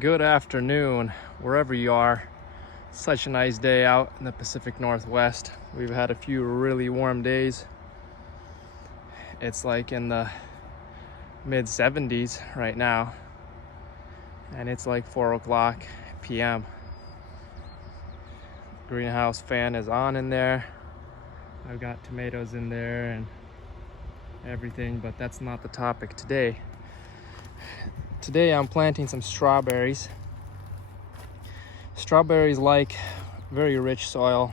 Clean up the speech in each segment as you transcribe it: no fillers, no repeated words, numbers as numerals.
Good afternoon, wherever you are. Such a nice day out in the Pacific Northwest. We've had a few really warm days. It's like in the mid 70s right now, and it's like 4 o'clock p.m. Greenhouse fan is on in there. I've got tomatoes in there and everything, but that's not the topic today. Today I'm planting some strawberries. Strawberries like very rich soil.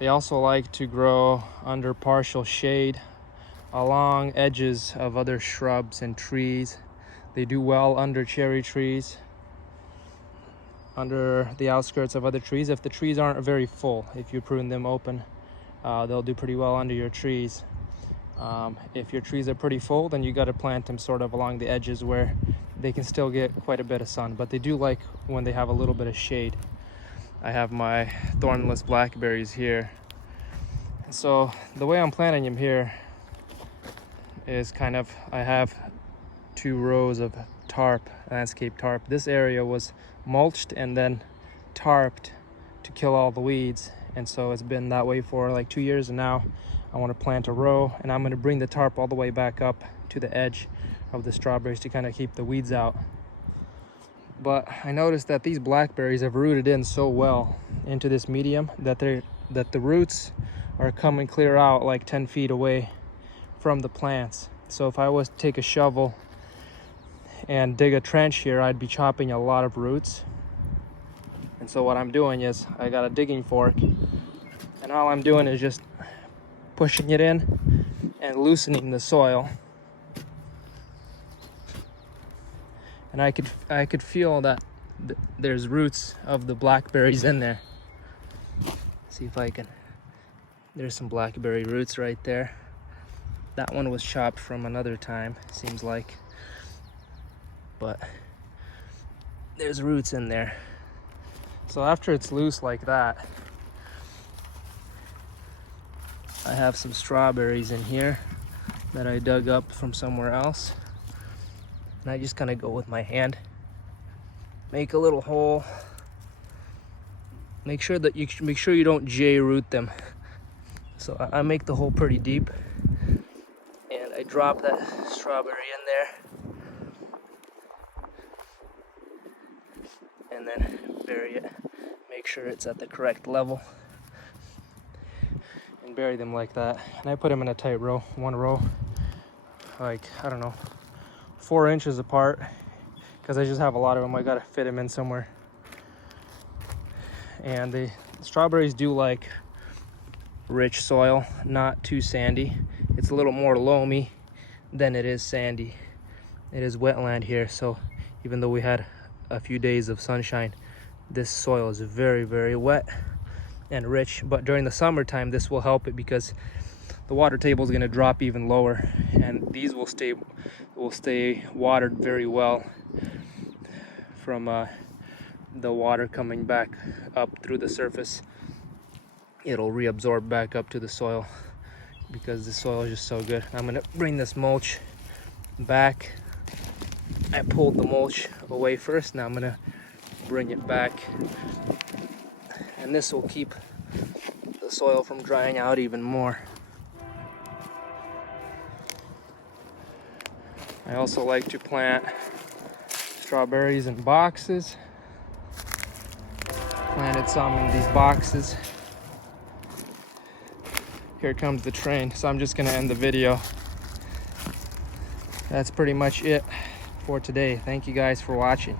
They also like to grow under partial shade along edges of other shrubs and trees. They do well under cherry trees, under the outskirts of other trees. If the trees aren't very full, if you prune them open, they'll do pretty well under your trees. If your trees are pretty full, then you got to plant them sort of along the edges where they can still get quite a bit of sun, but they do like when they have a little bit of shade. I have my thornless blackberries here. So the way I'm planting them here is I have 2 rows of tarp, landscape tarp. This area was mulched and then tarped to kill all the weeds, and so it's been that way for like 2 years, and now I want to plant a row, and I'm going to bring the tarp all the way back up to the edge of the strawberries to kind of keep the weeds out. But I noticed that these blackberries have rooted in so well into this medium that the roots are coming clear out like 10 feet away from the plants. So if I was to take a shovel and dig a trench here, I'd be chopping a lot of roots. And so what I'm doing is I got a digging fork, and all I'm doing is just pushing it in and loosening the soil. And I could feel that there's roots of the blackberries in there. See if I can. There's some blackberry roots right there. That one was chopped from another time, seems like. But there's roots in there. So after it's loose like that, I have some strawberries in here that I dug up from somewhere else. And I just kind of go with my hand, make a little hole. Make sure you don't J-root them. So I make the hole pretty deep, and I drop that strawberry in there, and then bury it. Make sure it's at the correct level, and bury them like that. And I put them in a tight row, one row, like, I don't know, 4 inches apart, because I just have a lot of them. I gotta fit them in somewhere. And the strawberries do like rich soil, not too sandy. It's a little more loamy than it is sandy. It is wetland here, so even though we had a few days of sunshine, this soil is very, very wet and rich. But during the summertime, this will help it because the water table is going to drop even lower, and these will stay watered very well from the water coming back up through the surface. It'll reabsorb back up to the soil because the soil is just so good. I'm going to bring this mulch back. I pulled the mulch away first. Now I'm going to bring it back, and this will keep the soil from drying out even more. I also like to plant strawberries in boxes. Planted some in these boxes. Here comes the train, so I'm just gonna end the video. That's pretty much it for today. Thank you guys for watching.